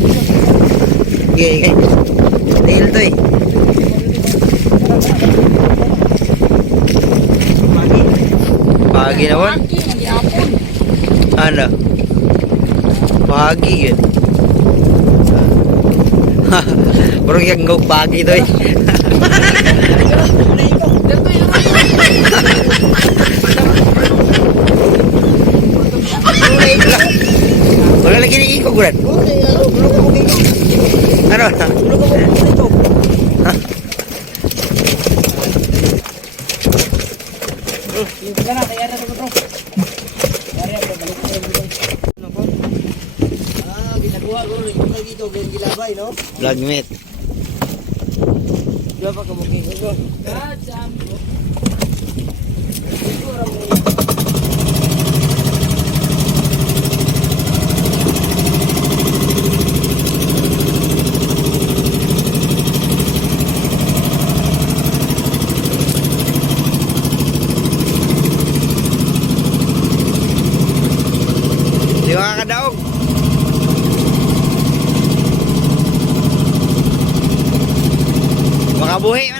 Okay, okay. Tail to eh. Pagi naman. Ano? Pagi yun. Parang yung go pagi to eh. Wala lagi ni iko gulat. Ano? Vlog meet. Berapa kemungkinan bro? Di makakadaog. Makabuhi man.